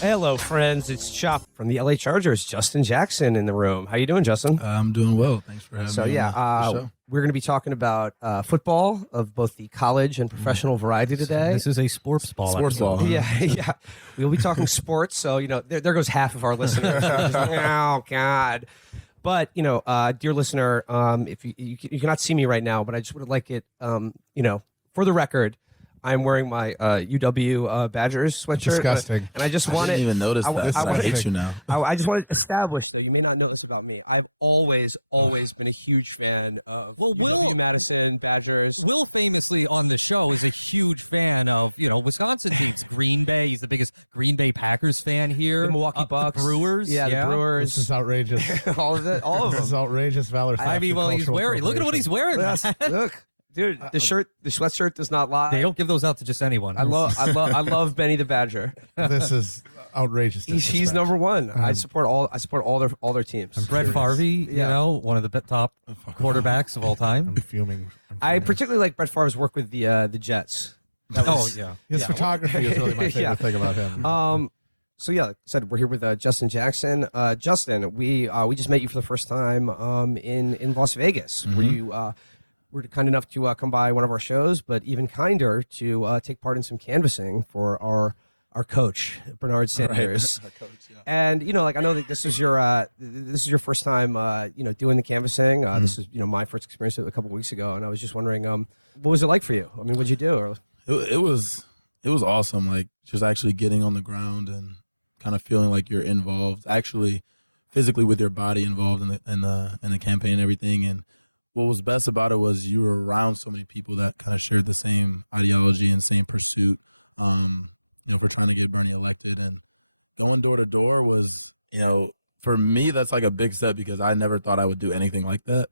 Hello, friends. It's Chapo from the LA Chargers. Justin Jackson in the room. How you doing, Justin? I'm doing well. Thanks for having me. We're going to be talking about football of both the college and professional variety today. This is a sports ball. Sports ball. Yeah. We'll be talking sports. So, there goes half of our listeners. Oh, God. But, dear listener, if you cannot see me right now, but I just would like it, for the record, I'm wearing my UW Badgers sweatshirt. Disgusting. And I just I want didn't it. even notice that. I hate you now. I just want to establish, though, you may not know this about me. I've always been a huge fan of UW Madison Badgers. Will famously on the show is a huge fan of, Wisconsin teams. Green Bay. He's the biggest Green Bay Packers fan here. The Milwaukee Bucks. The Brewers. Yeah, the Brewers. This is outrageous. All of them. This is outrageous, Valor. I mean, well, he's wearing. Look at what he's wearing. Look. Dude, the sweatshirt does not lie. They don't give those out to just anyone. I love Benny the Badger. This is outrageous. He's number one. I support all their teams. Brett Favre, one of the top quarterbacks of all time. I'm fuming. I particularly like Brett Favre's work with the Jets. His photography is really my favorite thing about him. So like I said, we're here with Justin Jackson. Justin, we just met you for the first time in Las Vegas, where you were kind enough to come by one of our shows, but even kinder to take part in some canvassing for our coach, Bernard Sanders. Right. Coach, yeah. And I know that this is your first time doing the canvassing. This is my first experience a couple weeks ago, and I was just wondering, what was it like for you? I mean, what'd you do? It was awesome. Like just actually getting on the ground and kind of feeling like you're involved, actually physically with your body involved in the campaign and everything. And what was best about it was you were around so many people that kind of shared the same ideology and same pursuit, for trying to get Bernie elected. And going door to door was, for me, that's like a big step because I never thought I would do anything like that.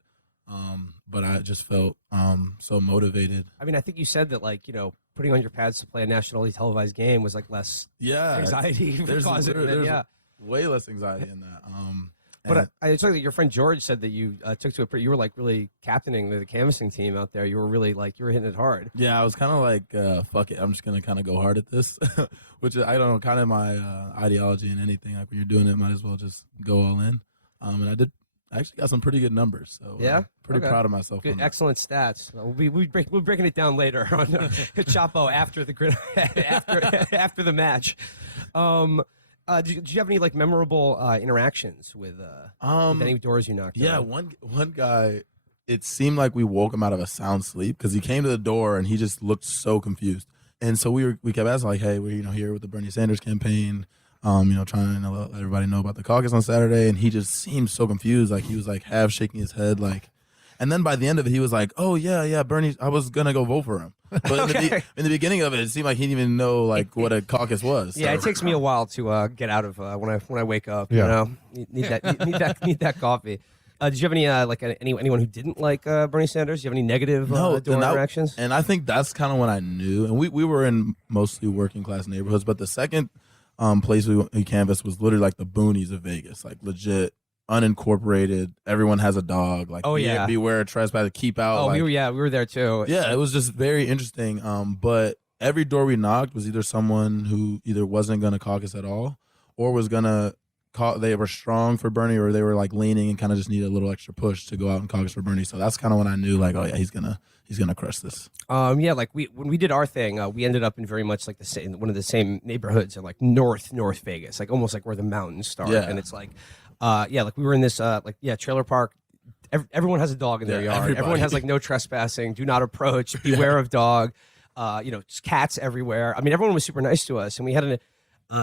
But I just felt so motivated. I mean, I think you said that, putting on your pads to play a nationally televised game was like less anxiety. There's way less anxiety in that. But I saw that your friend George said that you took to it. You were really captaining the canvassing team out there. You were really you were hitting it hard. Yeah, I was kind of like, fuck it. I'm just going to kind of go hard at this, which is, I don't know, kind of my ideology in anything. Like when you're doing it, might as well just go all in. And I actually got some pretty good numbers. So pretty proud of myself. Good, excellent stats. We're breaking it down later on Chapo after the after the match. Did you have any memorable interactions with any doors you knocked? Yeah, on? one guy. It seemed like we woke him out of a sound sleep because he came to the door and he just looked so confused. And so we kept asking hey, we're here with the Bernie Sanders campaign, trying to let everybody know about the caucus on Saturday. And he just seemed so confused, he was half shaking his head, And then by the end of it, he was like, "Oh yeah, Bernie. I was gonna go vote for him." But in the beginning of it, it seemed like he didn't even know what a caucus was. Yeah, it takes me a while to get out of when I wake up. Yeah. Need that coffee. Did you have any anyone who didn't like Bernie Sanders? Do you have any negative door interactions? And I think that's kind of when I knew. And we were in mostly working class neighborhoods, but the second place we canvassed was literally the boonies of Vegas, legit. Unincorporated, everyone has a dog. Beware trespass, keep out. We were there too. Yeah, it was just very interesting. But every door we knocked was either someone who either wasn't going to caucus at all, or was going to they were strong for Bernie, or they were leaning and kind of just needed a little extra push to go out and caucus for Bernie. So that's kind of when I knew he's gonna crush this. When we did our thing, we ended up in very much one of the same neighborhoods in North Vegas, almost where the mountains start, and it's we were in this trailer park. Everyone has a dog in their yard. Everybody. Everyone has no trespassing. Do not approach. Beware of dog. Just cats everywhere. I mean, everyone was super nice to us, and we had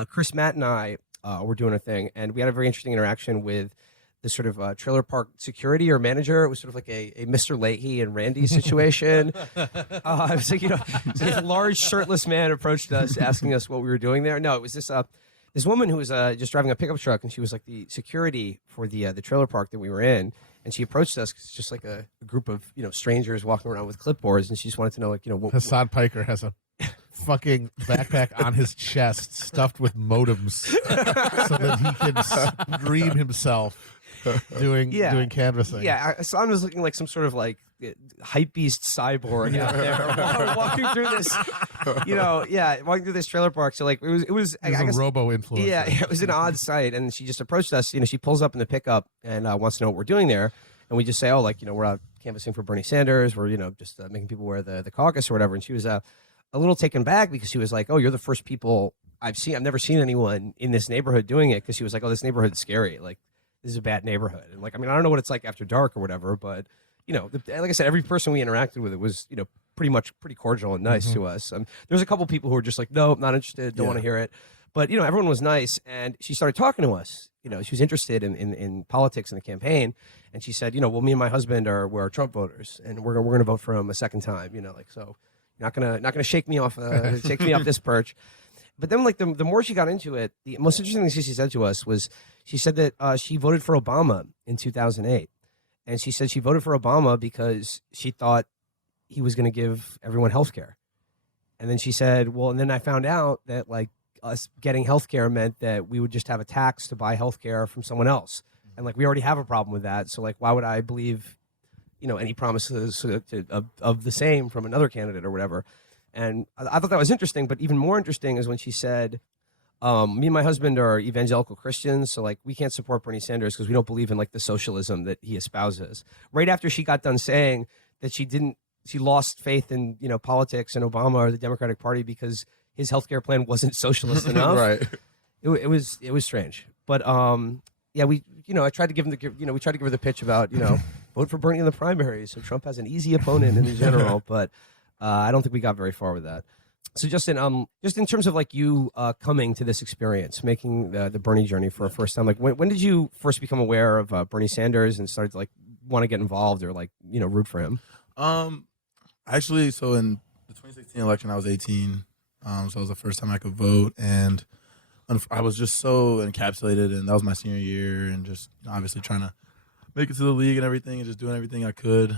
Chris, Matt, and I were doing a thing, and we had a very interesting interaction with this sort of trailer park security or manager. It was sort of a Mr. Leahy and Randy situation. It was a large shirtless man approached us asking us what we were doing there. No, it was this woman who was just driving a pickup truck, and she was the security for the trailer park that we were in. And she approached us 'cause it's just a group of strangers walking around with clipboards, and she just wanted to know what Hassad Piker has a fucking backpack on his chest stuffed with modems so that he can stream himself doing canvassing. Yeah, Hassan was looking like some sort of hype beast cyborg out there walking through this, walking through this trailer park. So like it was He was a robo influencer. Yeah, it was an odd sight. And she just approached us. She pulls up in the pickup and wants to know what we're doing there. And we just say, we're out canvassing for Bernie Sanders. We're, just making people wear the caucus or whatever. And she was a little taken back because she was like, oh, you're the first people I've seen. I've never seen anyone in this neighborhood doing it, because she was like, oh, this neighborhood's scary. Like, this is a bad neighborhood. And like, I don't know what it's like after dark or whatever, but like I said, every person we interacted with, it was, pretty cordial and nice to us. There's a couple people who were just like, no, not interested, don't want to hear it. But, everyone was nice. And she started talking to us. She was interested in politics and the campaign. And she said, well, me and my husband we're Trump voters, and we're going to vote for him a second time, so you're not going to shake me off, take me off this perch. But then, like, the more she got into it, the most interesting thing she said to us was, she said that she voted for Obama in 2008. And she said she voted for Obama because she thought he was going to give everyone health care. And then she said, well, and then I found out that, like, us getting health care meant that we would just have a tax to buy health care from someone else. And, like, we already have a problem with that. So, like, why would I believe, any promises of the same from another candidate or whatever? And I thought that was interesting. But even more interesting is when she said, me and my husband are evangelical Christians, so like we can't support Bernie Sanders because we don't believe in like the socialism that he espouses. Right after she got done saying that she lost faith in politics and Obama or the Democratic Party because his healthcare plan wasn't socialist enough. Right. It was strange, but I tried to give him we tried to give her the pitch about vote for Bernie in the primaries, so Trump has an easy opponent in the general, but I don't think we got very far with that. So Justin, just in terms of like you coming to this experience, making the Bernie journey for a first time, like when did you first become aware of Bernie Sanders and started to like want to get involved or like root for him? Actually, so in the 2016 election, I was 18, so it was the first time I could vote, and I was just so encapsulated, and that was my senior year, and just obviously trying to make it to the league and everything, and just doing everything I could,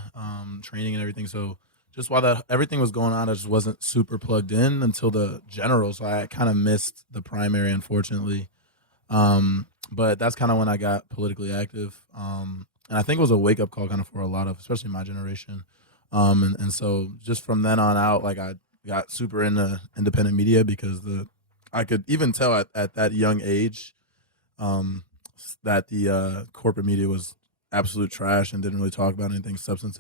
training and everything. So just while everything was going on, I just wasn't super plugged in until the general. So I kind of missed the primary, unfortunately. But that's kind of when I got politically active. And I think it was a wake-up call kind of for a lot of, especially my generation. And so just from then on out, like I got super into independent media because I could even tell at that young age that the corporate media was absolute trash and didn't really talk about anything substantive.